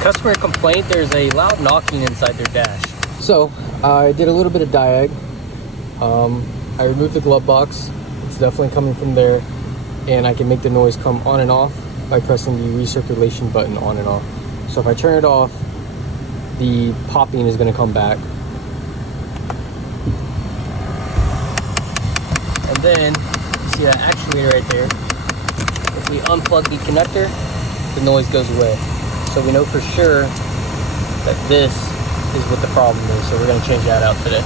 Customer complaint, there's a loud knocking inside their dash. So I did a little bit of diag. I removed the glove box. It's definitely coming from there, and I can make the noise come on and off by pressing the recirculation button on and off. So if I turn it off, the popping is going to come back. And then you see that actuator right there. If we unplug the connector, the noise goes away. So we know for sure that this is what the problem is. So we're going to change that out today.